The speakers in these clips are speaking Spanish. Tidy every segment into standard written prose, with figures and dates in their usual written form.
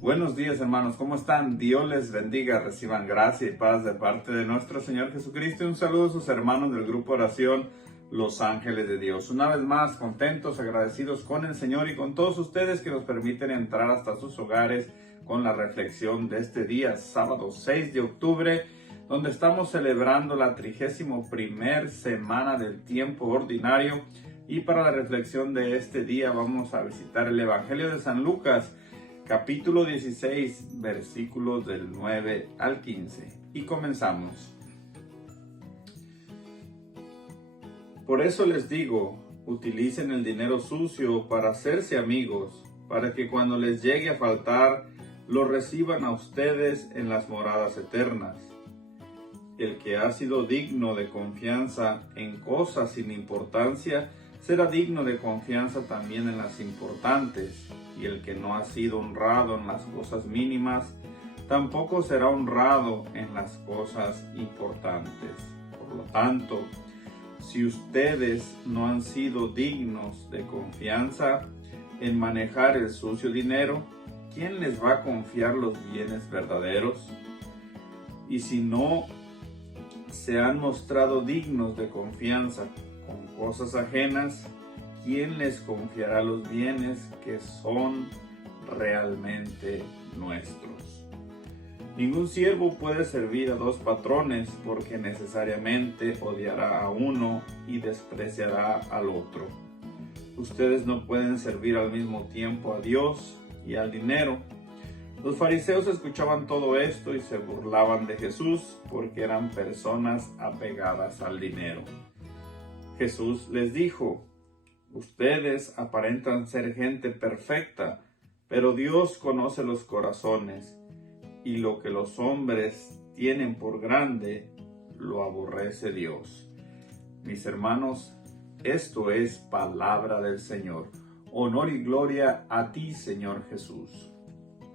Buenos días, hermanos, ¿cómo están? Dios les bendiga, reciban gracia y paz de parte de nuestro Señor Jesucristo. Y un saludo a sus hermanos del grupo Oración Los Ángeles de Dios. Una vez más, contentos, agradecidos con el Señor y con todos ustedes que nos permiten entrar hasta sus hogares con la reflexión de este día, sábado 6 de octubre, donde estamos celebrando la 31ª semana del tiempo ordinario. Y para la reflexión de este día vamos a visitar el Evangelio de San Lucas, capítulo 16, versículos del 9 al 15. Y comenzamos. Por eso les digo, utilicen el dinero sucio para hacerse amigos, para que cuando les llegue a faltar, lo reciban a ustedes en las moradas eternas. El que ha sido digno de confianza en cosas sin importancia, será digno de confianza también en las importantes. Y el que no ha sido honrado en las cosas mínimas, tampoco será honrado en las cosas importantes. Por lo tanto, si ustedes no han sido dignos de confianza en manejar el sucio dinero, ¿quién les va a confiar los bienes verdaderos? Y si no se han mostrado dignos de confianza con cosas ajenas, ¿quién les confiará los bienes que son realmente nuestros? Ningún siervo puede servir a dos patrones, porque necesariamente odiará a uno y despreciará al otro. Ustedes no pueden servir al mismo tiempo a Dios y al dinero. Los fariseos escuchaban todo esto y se burlaban de Jesús, porque eran personas apegadas al dinero. Jesús les dijo: ustedes aparentan ser gente perfecta, pero Dios conoce los corazones, y lo que los hombres tienen por grande, lo aborrece Dios. Mis hermanos, esto es palabra del Señor. Honor y gloria a ti, Señor Jesús.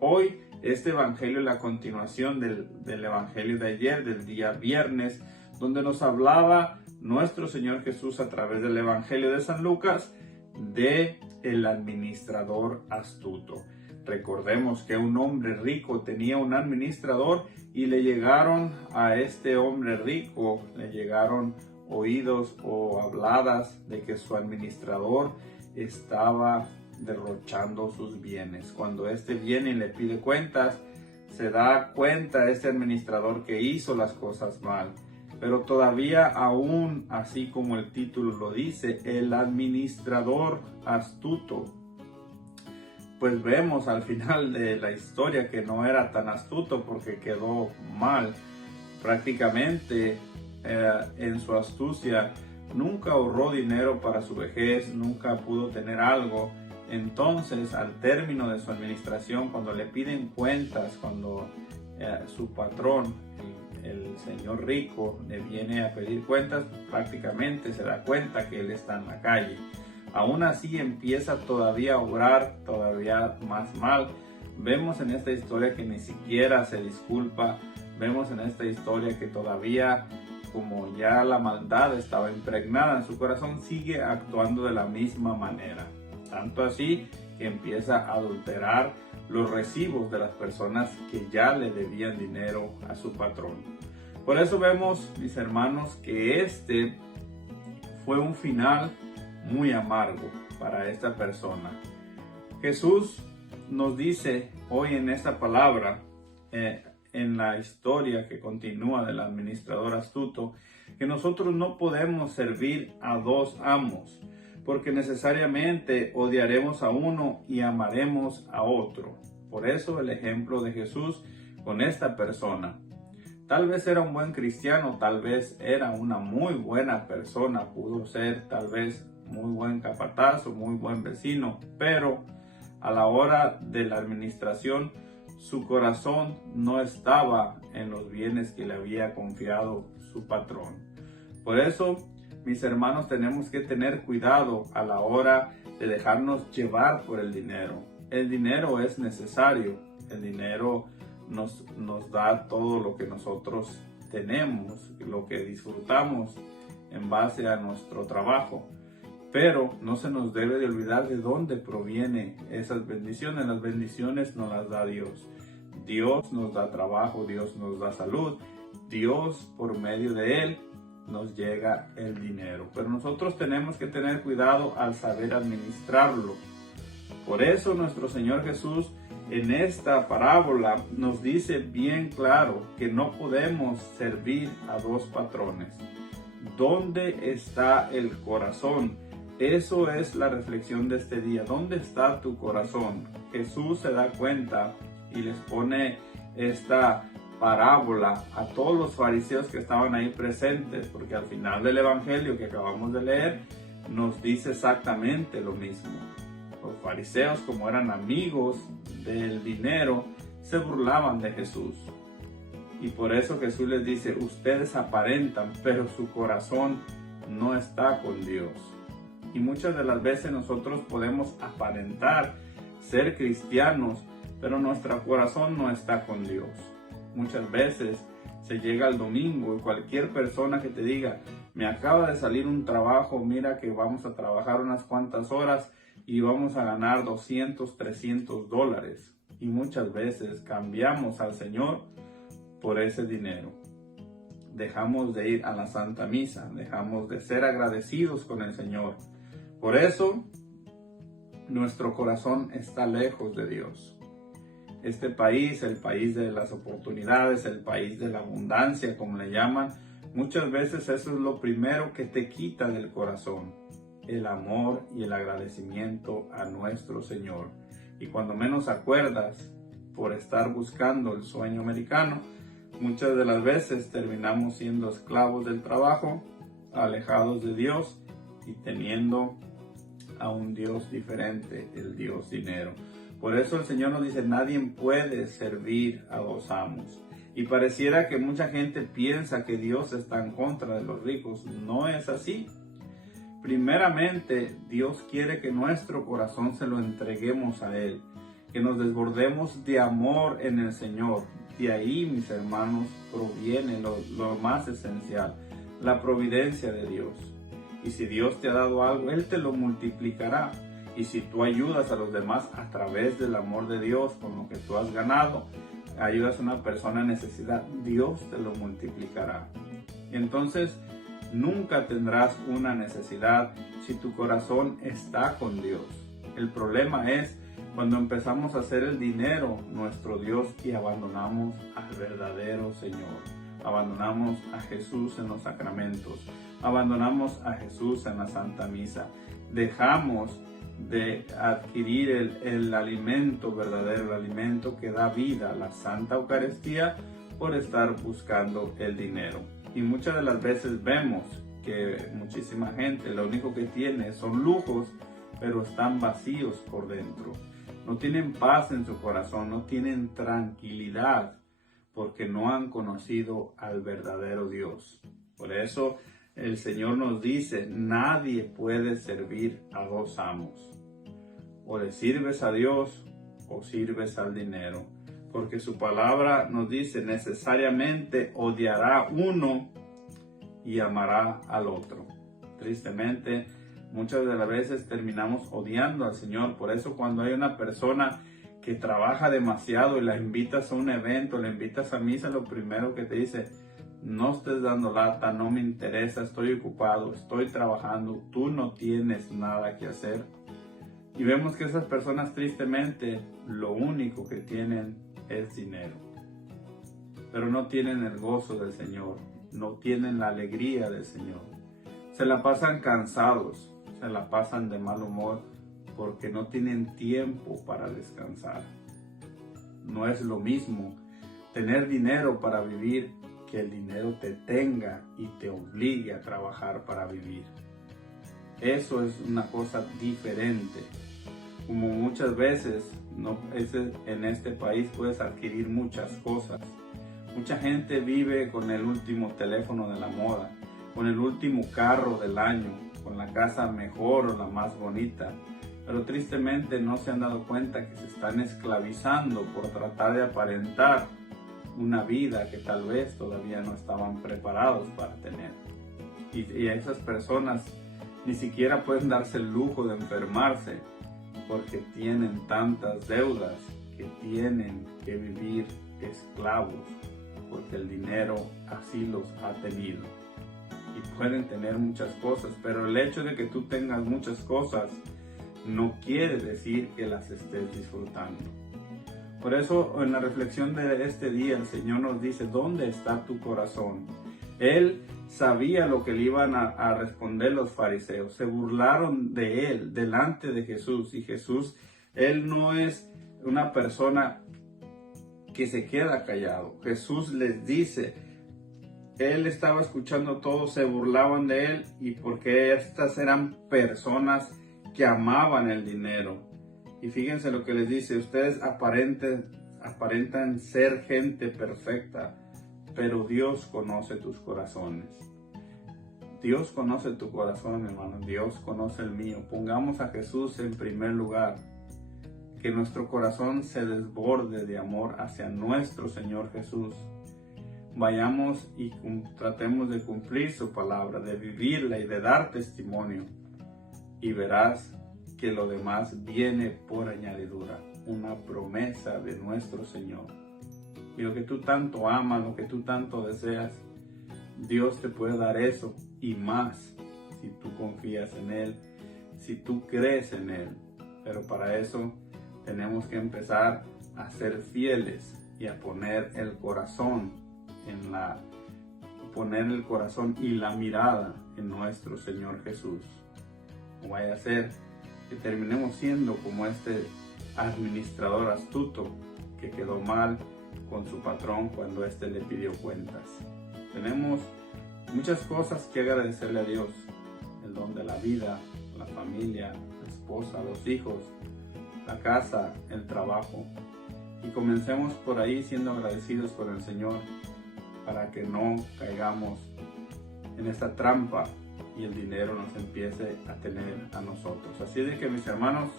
Hoy, este evangelio es la continuación del evangelio de ayer, del día viernes, donde nos hablaba nuestro Señor Jesús a través del Evangelio de San Lucas de el administrador astuto. Recordemos que un hombre rico tenía un administrador y le llegaron a este hombre rico, le llegaron oídos o habladas de que su administrador estaba derrochando sus bienes. Cuando este viene y le pide cuentas, se da cuenta este administrador que hizo las cosas mal. Pero todavía aún, así como el título lo dice, el administrador astuto, pues vemos al final de la historia que no era tan astuto porque quedó mal. Prácticamente en su astucia nunca ahorró dinero para su vejez, nunca pudo tener algo. Entonces, al término de su administración, cuando le piden cuentas, cuando su patrón, el señor rico, le viene a pedir cuentas, prácticamente se da cuenta que él está en la calle. Aún así empieza todavía a obrar todavía más mal. Vemos en esta historia que ni siquiera se disculpa. Vemos en esta historia que todavía, como ya la maldad estaba impregnada en su corazón, sigue actuando de la misma manera. Tanto así que empieza a adulterar los recibos de las personas que ya le debían dinero a su patrón. Por eso vemos, mis hermanos, que este fue un final muy amargo para esta persona. Jesús nos dice hoy en esta palabra, en la historia que continúa del administrador astuto, que nosotros no podemos servir a dos amos, porque necesariamente odiaremos a uno y amaremos a otro. Por eso el ejemplo de Jesús con esta persona. Tal vez era un buen cristiano, tal vez era una muy buena persona, pudo ser tal vez muy buen capataz o muy buen vecino, pero a la hora de la administración su corazón no estaba en los bienes que le había confiado su patrón. Por eso, mis hermanos, tenemos que tener cuidado a la hora de dejarnos llevar por el dinero. El dinero es necesario, el dinero nos da todo lo que nosotros tenemos, lo que disfrutamos, en base a nuestro trabajo. Pero no se nos debe de olvidar de dónde provienen esas bendiciones. Las bendiciones nos las da Dios. Dios nos da trabajo, Dios nos da salud. Dios, por medio de Él, nos llega el dinero. Pero nosotros tenemos que tener cuidado al saber administrarlo. Por eso nuestro Señor Jesús en esta parábola nos dice bien claro que no podemos servir a dos patrones. ¿Dónde está el corazón? Eso es la reflexión de este día. ¿Dónde está tu corazón? Jesús se da cuenta y les pone esta parábola a todos los fariseos que estaban ahí presentes, porque al final del evangelio que acabamos de leer nos dice exactamente lo mismo. Los fariseos, como eran amigos del dinero, se burlaban de Jesús. Y por eso Jesús les dice, ustedes aparentan, pero su corazón no está con Dios. Y muchas de las veces nosotros podemos aparentar ser cristianos, pero nuestro corazón no está con Dios. Muchas veces se llega al domingo y cualquier persona que te diga, me acaba de salir un trabajo, mira que vamos a trabajar unas cuantas horas y vamos a ganar $200, $300. Y muchas veces cambiamos al Señor por ese dinero. Dejamos de ir a la Santa Misa, dejamos de ser agradecidos con el Señor. Por eso, nuestro corazón está lejos de Dios. Este país, el país de las oportunidades, el país de la abundancia, como le llaman, muchas veces eso es lo primero que te quita del corazón, el amor y el agradecimiento a nuestro Señor. Y cuando menos acuerdas, por estar buscando el sueño americano, muchas de las veces terminamos siendo esclavos del trabajo, alejados de Dios y teniendo a un Dios diferente, el Dios dinero. Por eso el Señor nos dice, nadie puede servir a dos amos. Y pareciera que mucha gente piensa que Dios está en contra de los ricos. No es así. Primeramente, Dios quiere que nuestro corazón se lo entreguemos a Él, que nos desbordemos de amor en el Señor. De ahí, mis hermanos, proviene lo más esencial, la providencia de Dios. Y si Dios te ha dado algo, Él te lo multiplicará. Y si tú ayudas a los demás a través del amor de Dios, con lo que tú has ganado, ayudas a una persona en necesidad, Dios te lo multiplicará. Entonces, nunca tendrás una necesidad si tu corazón está con Dios. El problema es cuando empezamos a hacer el dinero nuestro Dios y abandonamos al verdadero Señor. Abandonamos a Jesús en los sacramentos. Abandonamos a Jesús en la Santa Misa. Dejamos de adquirir el alimento verdadero, el alimento que da vida, la Santa Eucaristía, por estar buscando el dinero. Y muchas de las veces vemos que muchísima gente lo único que tiene son lujos, pero están vacíos por dentro. No tienen paz en su corazón, no tienen tranquilidad, porque no han conocido al verdadero Dios. Por eso el Señor nos dice, nadie puede servir a dos amos. O le sirves a Dios o sirves al dinero. Porque su palabra nos dice, necesariamente odiará uno y amará al otro. Tristemente, muchas de las veces terminamos odiando al Señor. Por eso cuando hay una persona que trabaja demasiado y la invitas a un evento, la invitas a misa, lo primero que te dice, no estés dando lata, no me interesa, estoy ocupado, estoy trabajando, tú no tienes nada que hacer. Y vemos que esas personas tristemente lo único que tienen es dinero. Pero no tienen el gozo del Señor, no tienen la alegría del Señor. Se la pasan cansados, se la pasan de mal humor porque no tienen tiempo para descansar. No es lo mismo tener dinero para vivir que el dinero te tenga y te obligue a trabajar para vivir. Eso es una cosa diferente. Como muchas veces en este país puedes adquirir muchas cosas. Mucha gente vive con el último teléfono de la moda, con el último carro del año, con la casa mejor o la más bonita. Pero tristemente no se han dado cuenta que se están esclavizando por tratar de aparentar una vida que tal vez todavía no estaban preparados para tener. Y esas personas ni siquiera pueden darse el lujo de enfermarse porque tienen tantas deudas que tienen que vivir esclavos porque el dinero así los ha tenido. Y pueden tener muchas cosas, pero el hecho de que tú tengas muchas cosas no quiere decir que las estés disfrutando. Por eso en la reflexión de este día el Señor nos dice, ¿dónde está tu corazón? Él sabía lo que le iban a responder los fariseos. Se burlaron de él delante de Jesús. Y Jesús, él no es una persona que se queda callado. Jesús les dice, él estaba escuchando todo, se burlaban de él, y porque estas eran personas que amaban el dinero. Y fíjense lo que les dice, ustedes aparentan ser gente perfecta, pero Dios conoce tus corazones. Dios conoce tu corazón, hermano. Dios conoce el mío. Pongamos a Jesús en primer lugar. Que nuestro corazón se desborde de amor hacia nuestro Señor Jesús. Vayamos y tratemos de cumplir su palabra, de vivirla y de dar testimonio. Y verás que lo demás viene por añadidura. Una promesa de nuestro Señor. Y lo que tú tanto amas, lo que tú tanto deseas, Dios te puede dar eso y más si tú confías en Él, si tú crees en Él. Pero para eso tenemos que empezar a ser fieles y a poner el corazón y la mirada en nuestro Señor Jesús. No vaya a ser que terminemos siendo como este administrador astuto que quedó mal con su patrón cuando éste le pidió cuentas. Tenemos muchas cosas que agradecerle a Dios: el don de la vida, la familia, la esposa, los hijos, la casa, el trabajo. Y comencemos por ahí siendo agradecidos con el Señor para que no caigamos en esta trampa y el dinero nos empiece a tener a nosotros. Así de que, mis hermanos,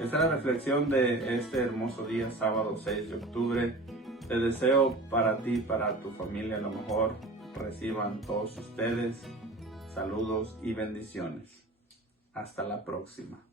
esta es la reflexión de este hermoso día, sábado 6 de octubre. Te deseo para ti, para tu familia, lo mejor. Reciban todos ustedes saludos y bendiciones. Hasta la próxima.